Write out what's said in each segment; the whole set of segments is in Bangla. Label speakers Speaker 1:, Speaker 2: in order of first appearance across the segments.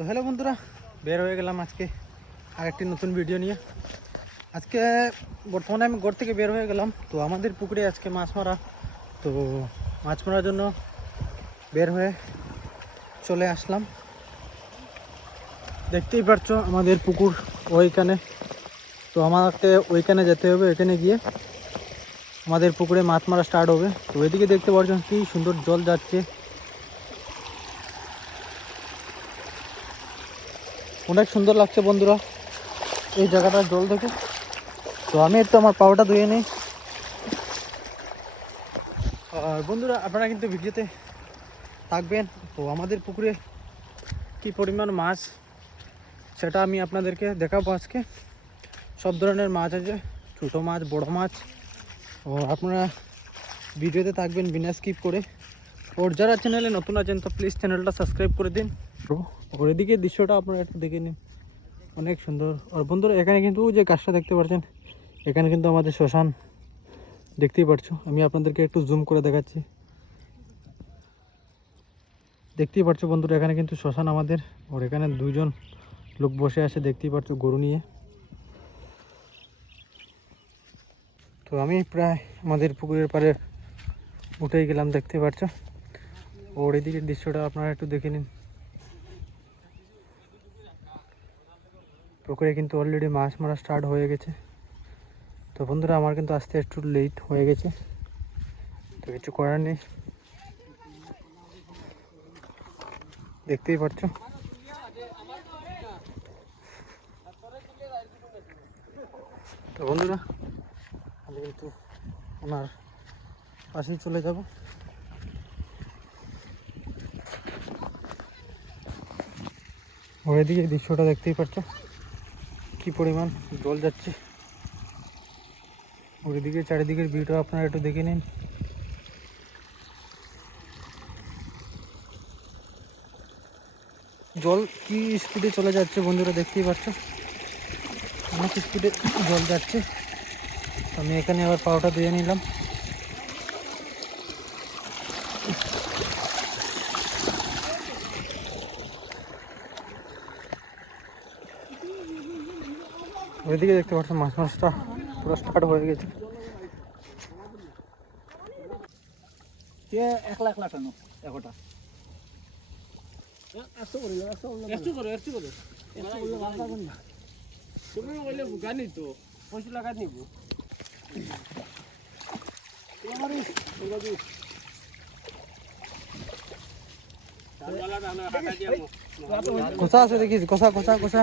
Speaker 1: তো হ্যালো বন্ধুরা, বের হয়ে গেলাম আজকে আরেকটি নতুন ভিডিও নিয়ে। আজকে বর্তমানে আমি ঘর থেকে বের হয়ে গেলাম, তো আমাদের পুকুরে আজকে মাছ মারা। তো মাছ মারার জন্য বের হয়ে চলে আসলাম। দেখতেই পারছ আমাদের পুকুর ওইখানে। তো আমাকে ওইখানে যেতে হবে, ওইখানে গিয়ে আমাদের পুকুরে মাছ মারা স্টার্ট হবে। তো ওইদিকে দেখতে পাচ্ছেন কি সুন্দর জল যাচ্ছে। অনেক সুন্দর লাগছে বন্ধুরা এই জায়গাটার জল দেখে। তো আমি একটু আমার পাওয়াটা ধুয়ে নিই। আর বন্ধুরা, আপনারা কিন্তু ভিডিওতে থাকবেন। তো আমাদের পুকুরে কি পরিমাণ মাছ সেটা আমি আপনাদেরকে দেখাবো আজকে। সব ধরনের মাছ আছে, ছোটো মাছ, বড় মাছ। ও আপনারা ভিডিওতে থাকবেন, বিনা স্কিপ করে। ওর যারা চ্যানেলে নতুন আছেন তো প্লিজ চ্যানেলটা সাবস্ক্রাইব করে দিন ওর এদিকে দৃশ্যটা আপনারা একটু দেখে নিন অনেক সুন্দর আর বন্ধুরা এখানে কিন্তু যে গাছটা দেখতে পাচ্ছেন এখানে কিন্তু আমাদের শ্মশান দেখতেই পারছ আমি আপনাদেরকে একটু জুম করে দেখাচ্ছি দেখতেই পারছ বন্ধুরা এখানে কিন্তু শ্মশান আমাদের ওর এখানে দুজন লোক বসে আছে দেখতেই পারছ গরু নিয়ে তো আমি প্রায় আমাদের পুকুরের পাড়ে উঠেই গেলাম দেখতে পাচ্ছ ওর এদিকের দৃশ্যটা আপনারা একটু দেখে নিন। পুকুরে কিন্তু অলরেডি মাছ মারা স্টার্ট হয়ে গেছে। তো বন্ধুরা, আমার কিন্তু আসতে একটু লেট হয়ে গেছে। তো কিছু করার নেই। দেখতেই পাচ্ছ। তো বন্ধুরা, আমি কিন্তু ওনার পাশেই চলে যাব। ওর এদিকে দৃশ্যটা দেখতেই পাচ্ছ। কি পরিমাণ জল যাচ্ছে। ওর এদিকে চারিদিকের ভিউটা আপনারা একটু দেখে নিন। জল কি স্পিডে চলে যাচ্ছে বন্ধুরা দেখতেই পাচ্ছ? অনেক স্পিডে জল যাচ্ছে। আমি এখানে আবার পাওয়াটা দিয়ে নিলাম। ওইদিকে দেখতে পাচ্ছ মাছ মাছটা পুরো স্টার্ট হয়ে গেছে।
Speaker 2: একলা একলা টানো একটা
Speaker 1: কোসা আছে দেখিস কোসা কোসা কোসা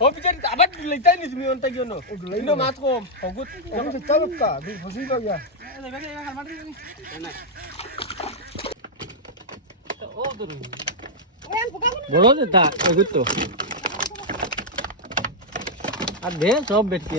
Speaker 2: কো গো না গো না। কে বিচারি আবার লইতাই নি তুমি অন্তা কিয় নো ইনো মাত কম হগুত বড় যেটা এগুত তো। আর দে সব বেটকে।